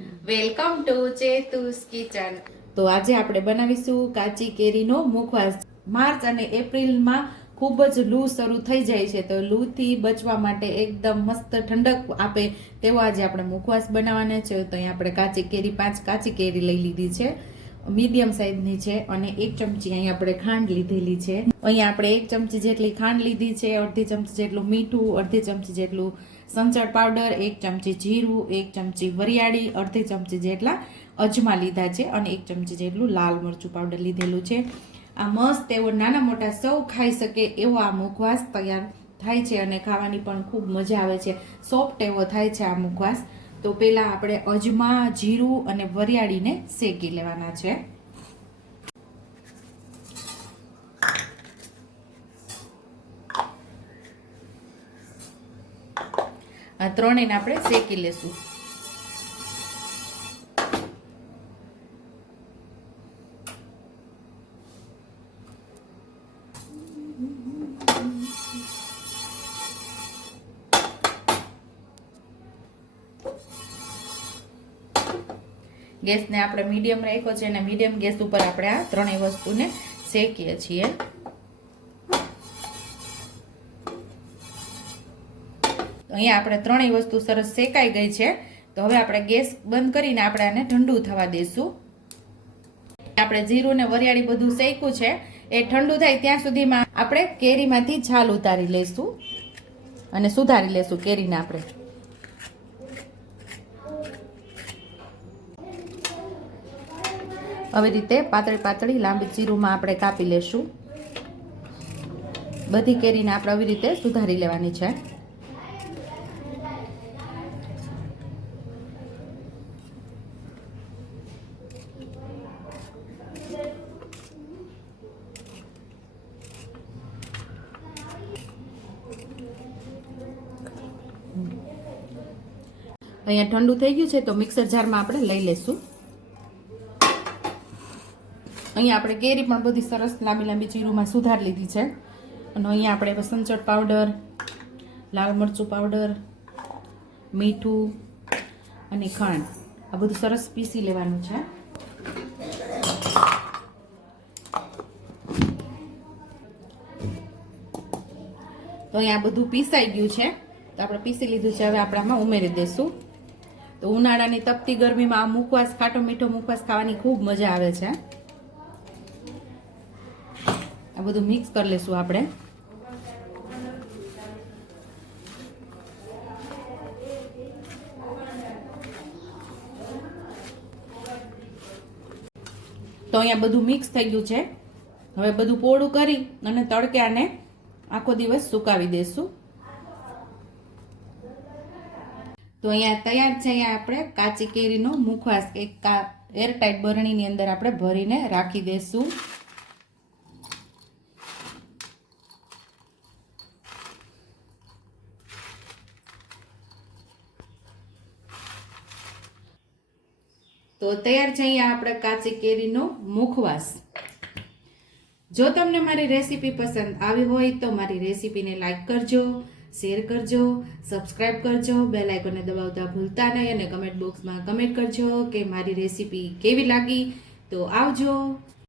Welcome to ચેતુસ kitchen. તો આજે આપણે બનાવીશું કાચી કેરીનો મુખવાસ. માર્ચ અને એપ્રિલમાં ખૂબ જ લૂ શરૂ થઈ જાય છે, તો લૂથી બચવા માટે એકદમ મસ્ત ઠંડક આપે તેવો આજે આપણે મુખવાસ બનાવવાના છે. તો અહીં આપણે કાચી કેરી, પાંચ કાચી કેરી લઈ લીધી છે. મીડિયમ સાઇઝની છે અને એક ચમચી અહીં આપણે ખાંડ લીધેલી છે. અહીંયા આપણે એક ચમચી જેટલી ખાંડ લીધી છે, અડધી ચમચી જેટલું મીઠું, અડધી ચમચી જેટલું સંચળ પાવડર, એક ચમચી જીરું, એક ચમચી વરિયાળી, અડધી ચમચી જેટલા અજમા લીધા છે અને એક ચમચી જેટલું લાલ મરચું પાવડર લીધેલું છે. આ મસ્ત એવો નાના મોટા સૌ ખાઈ શકે એવો આ મુખવાસ તૈયાર થાય છે અને ખાવાની પણ ખૂબ મજા આવે છે. સોફ્ટ એવો થાય છે આ મુખવાસ. તો પહેલાં આપણે અજમા, જીરું અને વરિયાળીને શેકી લેવાના છે. આ ત્રણેયને આપણે શેકી લેશું. ગેસને આપણે મીડિયમ રાખ્યો છે અને મીડિયમ ગેસ ઉપર આપણે આ ત્રણેય વસ્તુને શેકીએ છીએ. અહીંયા આપણે ત્રણેય વસ્તુ સરસ શેકાઈ ગઈ છે. તો હવે આપણે ગેસ બંધ કરીને આપણે આને ઠંડુ થવા દઈશું આપણે જીરું ને વરિયાળી બધું શેક્યું છે. એ ઠંડુ થાય ત્યાં સુધીમાં આપણે કેરીમાંથી છાલ ઉતારી લઈશું અને સુધારી લઈશું કેરીને આપણે. આવી રીતે પાતળી પાતળી લાંબી ચીરુમાં આપણે કાપી લેશું. બધી કેરીને આપણે આવી રીતે સુધારી લેવાની છે. અહીંયા ઠંડુ થઈ ગયું છે તો મિક્સર જારમાં આપણે લઈ લેશું. અહીંયા આપણે કેરી પણ બધી સરસ લાંબી લાંબી ચીરુમાં સુધાર લીધી છે. અને અહીંયા આપણે સંચળ પાવડર, લાલ મરચું પાવડર, મીઠું અને ખાંડ. આ બધું સરસ પીસી લેવાનું છે. તો અહીંયા બધું પીસાઈ ગયું છે. તો આપણે પીસી લીધું છે. હવે આપણામાં ઉમેરી દઈશું. તો ઉનાળાની તપતી ગરમીમાં આ મુખવાસ, ખાટો મીઠો મુખવાસ ખાવાની ખૂબ મજા આવે છે. બધું મિક્સ કરી લેશું આપણે. તો અહીંયા બધું મિક્સ થઈ ગયું છે. હવે બધું પોળું કરી અને તડકે આને આખો દિવસ સુકાવી દઈશું તો અહીંયા તૈયાર છે અહીંયા આપણે કાચી કેરીનો મુખવાસ, એક એરટાઈટ બરણીની અંદર આપણે ભરીને રાખી દઈશું તો તૈયાર છે અહીંયા આપણે કાચી કેરીનો મુખવાસ. જો તમને મારી રેસીપી પસંદ આવી હોય તો મારી રેસીપીને લાઇક કરજો, શેર કરજો, સબસ્ક્રાઇબ કરજો બે લાઇકોને દબાવતા ભૂલતા નહીં અને કમેન્ટ બોક્સમાં કમેન્ટ કરજો કે મારી રેસીપી કેવી લાગી. તો આવજો.